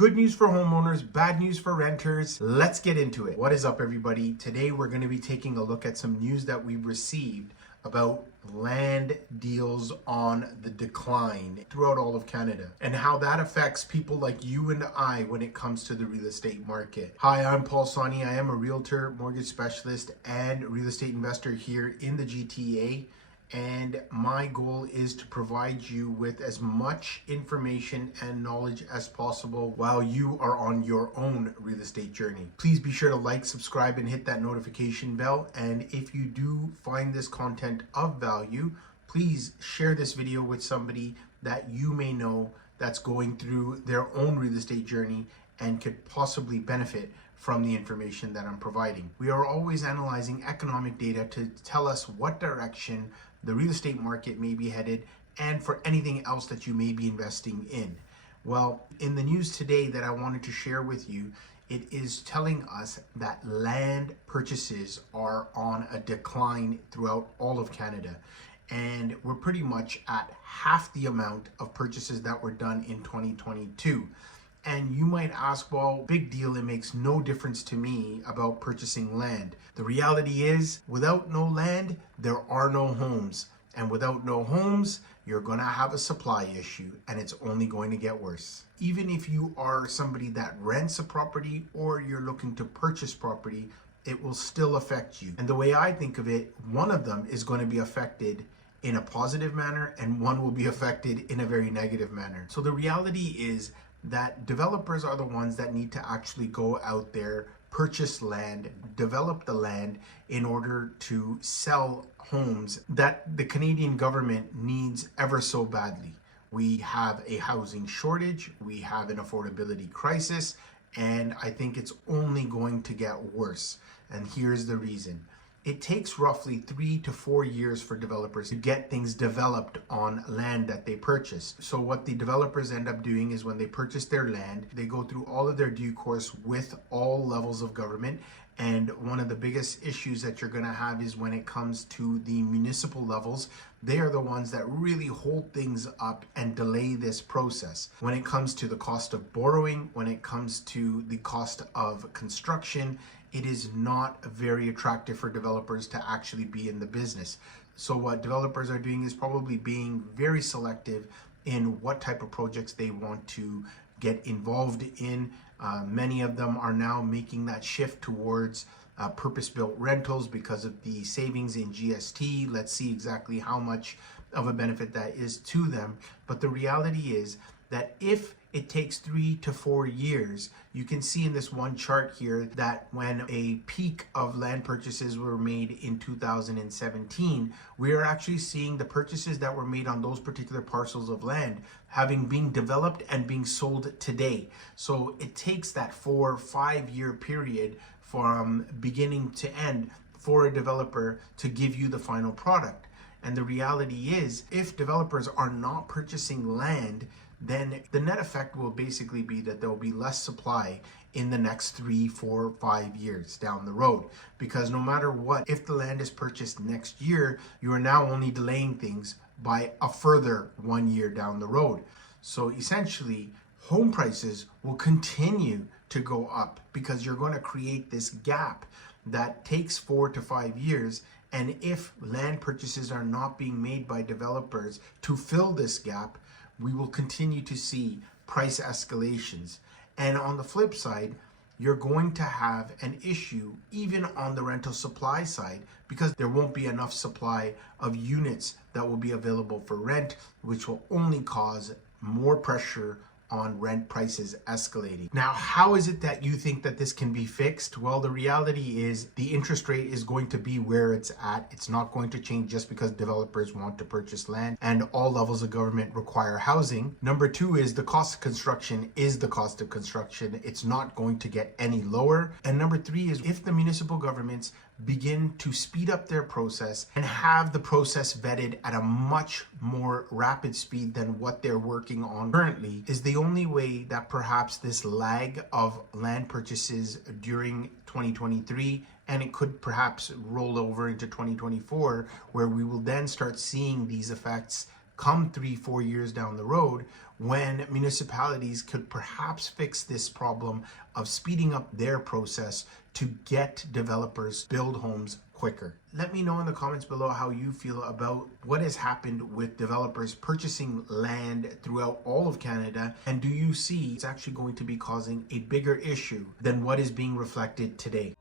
Good news for homeowners, bad news for renters. Let's get into it. What is up, everybody? Today we're going to be taking a look at some news that we've received about land deals on the decline throughout all of Canada and how that affects people like you and I when it comes to the real estate market. Hi, I'm Paul Sawhney. I am a realtor, mortgage specialist, and real estate investor here in the GTA. And my goal is to provide you with as much information and knowledge as possible while you are on your own real estate journey. Please be sure to like, subscribe, and hit that notification bell. And if you do find this content of value, please share this video with somebody that you may know that's going through their own real estate journey and could possibly benefit from the information that I'm providing. We are always analyzing economic data to tell us what direction the real estate market may be headed and for anything else that you may be investing in. Well, in the news today that I wanted to share with you, it is telling us that land purchases are on a decline throughout all of Canada. And we're pretty much at half the amount of purchases that were done in 2022. And you might ask, well, big deal, it makes no difference to me about purchasing land. The reality is, without no land, there are no homes. And without no homes, you're gonna have a supply issue, and it's only going to get worse. Even if you are somebody that rents a property or you're looking to purchase property, it will still affect you. And the way I think of it, one of them is going to be affected in a positive manner and one will be affected in a very negative manner. So the reality is that developers are the ones that need to actually go out there, purchase land, develop the land in order to sell homes that the Canadian government needs ever so badly. We have a housing shortage, we have an affordability crisis, and I think it's only going to get worse. And here's the reason. It takes roughly 3 to 4 years for developers to get things developed on land that they purchase. So what the developers end up doing is when they purchase their land, they go through all of their due course with all levels of government. And one of the biggest issues that you're going to have is when it comes to the municipal levels. They are the ones that really hold things up and delay this process. When it comes to the cost of borrowing, when it comes to the cost of construction, it is not very attractive for developers to actually be in the business. So what developers are doing is probably being very selective in what type of projects they want to get involved in. Many of them are now making that shift towards purpose-built rentals because of the savings in GST. Let's see exactly how much of a benefit that is to them. But the reality is that if it takes 3 to 4 years, you can see in this one chart here that when a peak of land purchases were made in 2017, we are actually seeing the purchases that were made on those particular parcels of land having been developed and being sold today. So it takes that 4 or 5 year period from beginning to end for a developer to give you the final product. And the reality is, if developers are not purchasing land, then the net effect will basically be that there will be less supply in the next 3, 4, 5 years down the road. Because no matter what, if the land is purchased next year, you are now only delaying things by a further 1 year down the road. So essentially, home prices will continue to go up because you're going to create this gap that takes 4 to 5 years. And if land purchases are not being made by developers to fill this gap, we will continue to see price escalations. And on the flip side, you're going to have an issue even on the rental supply side because there won't be enough supply of units that will be available for rent, which will only cause more pressure on rent prices escalating. Now, how is it that you think that this can be fixed? Well, the reality is the interest rate is going to be where it's at. It's not going to change just because developers want to purchase land and all levels of government require housing. Number 2 is the cost of construction is the cost of construction. It's not going to get any lower. And number 3 is if the municipal governments begin to speed up their process and have the process vetted at a much more rapid speed than what they're working on currently, is the only way that perhaps this lag of land purchases during 2023, and it could perhaps roll over into 2024, where we will then start seeing these effects come 3-4 years down the road, when municipalities could perhaps fix this problem of speeding up their process to get developers build homes quicker. Let me know in the comments below how you feel about what has happened with developers purchasing land throughout all of Canada, and do you see it's actually going to be causing a bigger issue than what is being reflected today?